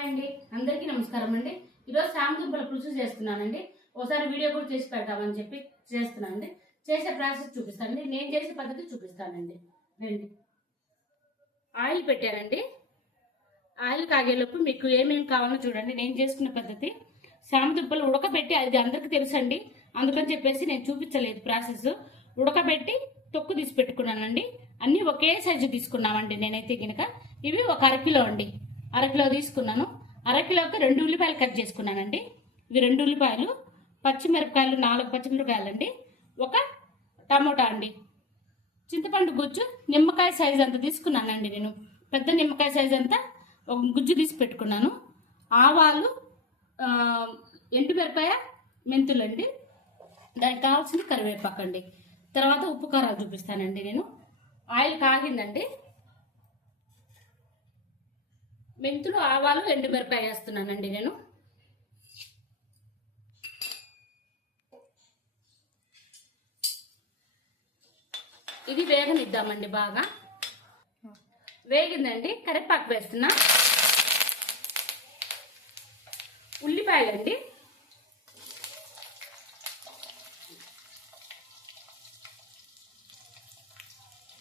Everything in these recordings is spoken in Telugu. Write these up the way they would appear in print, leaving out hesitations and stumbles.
హాయ్ అండి, అందరికీ నమస్కారం అండి. ఈరోజు సామదుంపల పులుసు చేస్తున్నానండి. ఒకసారి వీడియో కూడా చేసి పెడతామని చెప్పి చేస్తున్నానండి. చేసే ప్రాసెస్ చూపిస్తానండి. నేను చేసే పద్ధతి చూపిస్తానండి. రండి. ఆయిల్ పెట్టానండి. ఆయిల్ కాగేలోపు మీకు ఏమేమి కావాలో చూడండి. నేను చేసుకున్న పద్ధతి సామదుంపలు ఉడకబెట్టి, అది అందరికీ తెలుసండి, అందుకని చెప్పేసి నేను చూపించలేదు ప్రాసెస్. ఉడకబెట్టి తొక్కు తీసి పెట్టుకున్నానండి. అన్నీ ఒకే సైజు తీసుకున్నామండి. నేనైతే కనుక ఇవి ఒక అరకిలో అండి. అరకిలో తీసుకున్నాను. అరకిలోకి 2 ఉల్లిపాయలు కట్ చేసుకున్నానండి. ఇవి 2 ఉల్లిపాయలు, పచ్చిమిరపకాయలు 4 పచ్చిమిరపకాయలు అండి, ఒక టమోటా అండి, చింతపండు గుజ్జు నిమ్మకాయ సైజు అంతా తీసుకున్నానండి. నేను పెద్ద నిమ్మకాయ సైజు అంతా ఒక గుజ్జు తీసి పెట్టుకున్నాను. ఆవాలు, ఎండుమిరపకాయ, మెంతులండి, దానికి కావాల్సింది కరివేపాకు అండి. తర్వాత ఉప్పు కారాలు చూపిస్తానండి. నేను ఆయిల్ కాగిందండి. మెంతులు, ఆవాలు, ఎండుమిరపకాయ వేస్తున్నానండి. నేను ఇది వేగనిద్దామండి. బాగా వేగిందండి. కరివేపాకు వేస్తున్నా. ఉల్లిపాయలండి,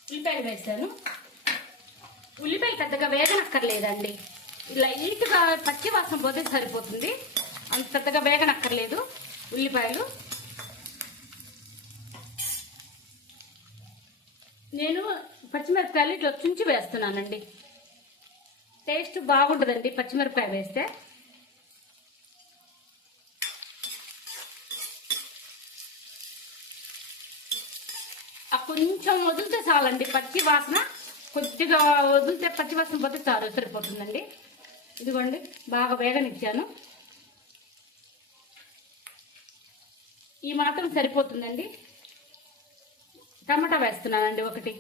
ఉల్లిపాయలు వేసాను. ఉల్లిపాయలు పెద్దగా వేగనక్కర్లేదండి. లైట్గా పచ్చి వాసన పోతే సరిపోతుంది. అంత పెద్దగా వేగనక్కర్లేదు ఉల్లిపాయలు. నేను పచ్చిమిరపకాయలు ఇట్లా చుంచి వేస్తున్నానండి. టేస్ట్ బాగుంటుందండి పచ్చిమిరపకాయ వేస్తే. కొంచెం వదిలితే చాలండి పచ్చి వాసన. కొద్దిగా వదిలితే పచ్చి వాసన పోతే చాలు, సరిపోతుందండి. ఇదిగోండి, బాగా వేగనిచ్చాను. ఈ మాత్రం సరిపోతుందండి. టమాటా వేస్తున్నానండి ఒకటి.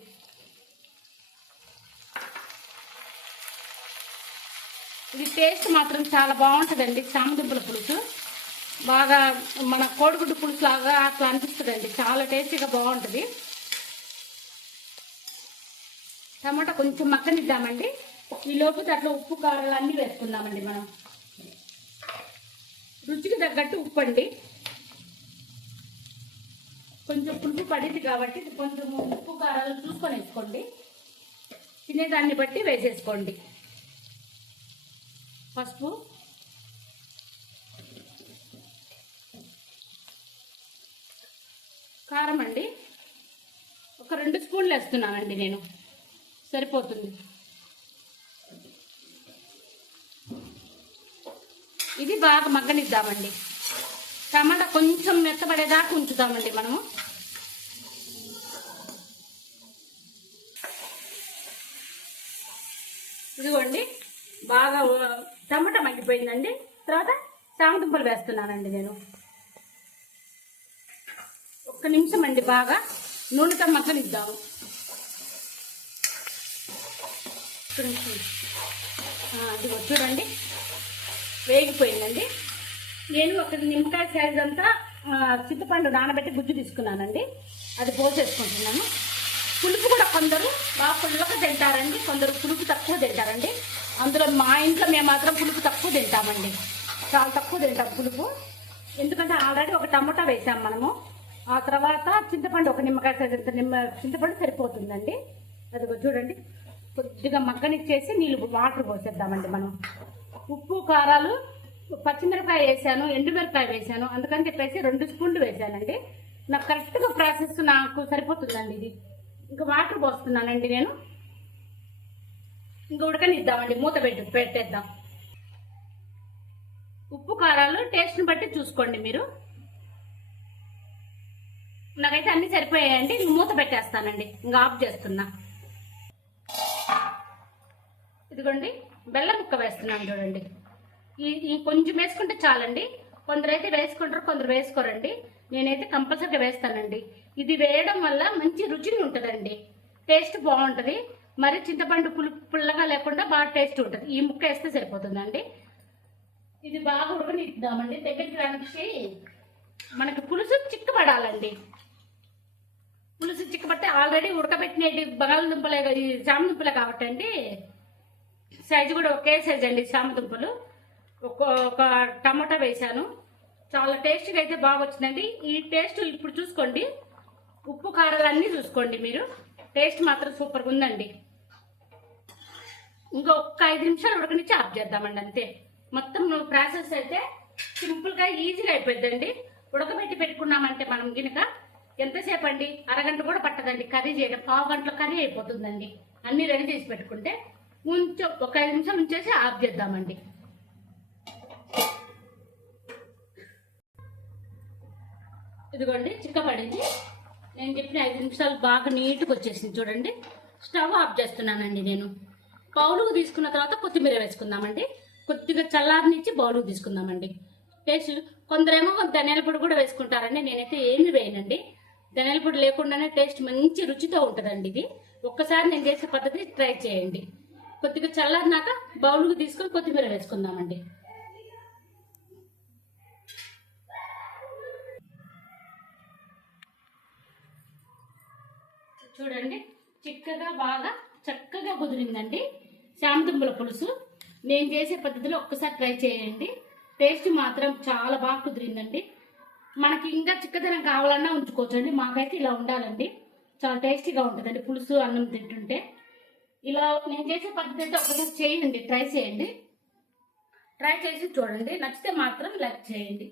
ఇది టేస్ట్ మాత్రం చాలా బాగుంటుందండి. సామదుంపల పులుసు బాగా మన కోడిగుడ్డు పులుసు లాగా అట్లా అనిపిస్తుందండి. చాలా టేస్టీగా బాగుంటుంది. టమాటా కొంచెం మగ్గనిద్దామండి. ఈ లోపు దాంట్లో ఉప్పు కారాలు అన్నీ వేసుకుందామండి. మనం రుచికి తగ్గట్టు ఉప్పు అండి. కొంచెం పులుపు పడింది కాబట్టి కొంచెం ఉప్పు కారాలు చూసుకొని వేసుకోండి. తినేదాన్ని బట్టి వేసేసుకోండి. పసుపు, కారం అండి ఒక 2 స్పూన్లు వేస్తున్నానండి. నేను సరిపోతుంది. ఇది బాగా మగ్గనిద్దామండి. టమాటా కొంచెం మెత్తబడేదాకా ఉంచుతామండి మనము. ఇదిగోండి, బాగా టమాటా మగ్గిపోయిందండి. తర్వాత సామదుంపలు వేస్తున్నానండి. నేను 1 నిమిషం అండి బాగా నూనెతో మగ్గనిద్దాము. అదిగో చూడండి, వేగిపోయిందండి. నేను ఒక నిమ్మకాయ సైజ్ అంతా చింతపండు నానబెట్టి గుజ్జు తీసుకున్నానండి. అది పోసేసుకుంటున్నాను. పులుపు కూడా కొందరు బాగా పుల్లగా తింటారండి, కొందరు పులుపు తక్కువ తింటారండి. అందులో మా ఇంట్లో మేము మాత్రం పులుపు తక్కువ తింటామండి. చాలా తక్కువ తింటాం పులుపు. ఎందుకంటే ఆల్రెడీ ఒక టమోటా వేసాం మనము. ఆ తర్వాత చింతపండు ఒక నిమ్మకాయ సైజ్ అంత చింతపండు సరిపోతుందండి. అదిగో చూడండి, కొద్దిగా మగ్గనిచ్చేసి నీళ్ళు వాటర్ పోసేద్దామండి మనం. ఉప్పు కారాలు, పచ్చిమిరపకాయ వేసాను, ఎండుమిరపకాయ వేసాను, అందుకని చెప్పేసి 2 స్పూన్లు వేసానండి. నాకు కరెక్ట్గా ప్రాసెస్ నాకు సరిపోతుందండి. ఇది ఇంకా వాటర్ పోస్తున్నానండి నేను. ఇంకా ఉడకనిద్దామండి, మూత పెట్టేద్దాం. ఉప్పు కారాలు టేస్ట్ని బట్టి చూసుకోండి మీరు. నాకైతే అన్నీ సరిపోయాయండి. ఇంక మూత పెట్టేస్తానండి. ఇంకా ఆఫ్ చేస్తున్నా. ఇదిగోండి, బెల్లం ముక్క వేస్తున్నాను చూడండి. ఈ కొంచెం వేసుకుంటే చాలండి. కొందరైతే వేసుకుంటారు, కొందరు వేసుకోరండి. నేనైతే కంపల్సరీగా వేస్తానండి. ఇది వేయడం వల్ల మంచి రుచి ఉంటుందండి, టేస్ట్ బాగుంటుంది. మరి చింతపండు పుల్లగా లేకుండా బాగా టేస్ట్ ఉంటుంది. ఈ ముక్క వేస్తే సరిపోతుందండి. ఇది బాగా ఉడకనిద్దామండి. దగ్గరికి రానికి మనకి పులుసు చిక్కపడాలండి. పులుసు చిక్కబడితే ఆల్రెడీ ఉడకబెట్టినవి బంగాళదుంపలే, సామదుంపలే కాబట్టి అండి. సైజు కూడా ఒకే సైజ్ అండి సామదుంపలు. ఒక టమాటా వేసాను. చాలా టేస్ట్గా అయితే బాగా వచ్చిందండి. ఈ టేస్ట్ ఇప్పుడు చూసుకోండి, ఉప్పు కారాలన్నీ చూసుకోండి మీరు. టేస్ట్ మాత్రం సూపర్గా ఉందండి. ఇంకా ఒక్క 5 నిమిషాలు ఉడకనిచ్చి ఆఫ్ చేద్దామండి, అంతే. మొత్తం ప్రాసెస్ అయితే సింపుల్గా ఈజీగా అయిపోద్దండి. ఉడకబెట్టి పెట్టుకున్నామంటే మనం గినక ఎంతసేపు అండి, అరగంట కూడా పట్టదండి కర్రీ చేయడం. పావు గంటలో కర్రీ అయిపోతుందండి అన్ని రెడీ చేసి పెట్టుకుంటే. ఒక 5 నిమిషాలు ఉంచేసి ఆఫ్ చేద్దామండి. ఇదిగోండి చిక్కపడింది. నేను చెప్పిన 5 నిమిషాలు బాగా నీట్గా వచ్చేసింది చూడండి. స్టవ్ ఆఫ్ చేస్తున్నానండి నేను. బౌలుకు తీసుకున్న తర్వాత కొత్తిమీర వేసుకుందామండి. కొద్దిగా చల్లారనిచ్చి బౌలుకు తీసుకుందామండి. టేస్ట్ కొందరేమో ధనియాల పొడి కూడా వేసుకుంటారండి. నేనైతే ఏమి వేయనండి. ధనియాల పొడి లేకుండానే టేస్ట్ మంచి రుచితో ఉంటుందండి ఇది. ఒక్కసారి నేను చేసే పద్ధతి ట్రై చేయండి. కొద్దిగా చల్లారినాక బౌలుకు తీసుకొని కొత్తిమీర వేసుకుందామండి. చూడండి చిక్కగా బాగా చక్కగా కుదిరిందండి శామదుంపల పులుసు. నేను చేసే పద్ధతిలో ఒక్కసారి ట్రై చేయండి. టేస్ట్ మాత్రం చాలా బాగా కుదిరిందండి. మనకి ఇంకా చిక్కదనం కావాలన్నా ఉంచుకోవచ్చండి. మాకైతే ఇలా ఉండాలండి, చాలా టేస్టీగా ఉంటుందండి పులుసు అన్నం తింటుంటే. ఇలా నేను చేసే పద్ధతి అయితే ఒకసారి చేయండి, ట్రై చేయండి. ట్రై చేసి చూడండి, నచ్చితే మాత్రం లైక్ చేయండి.